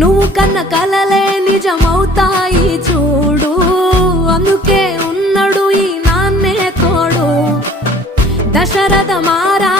నువ్వు కన్న కలలే నిజమవుతాయి చూడు, అందుకే ఉన్నాడు ఈ నాన్నే తోడు. దశరథ మారా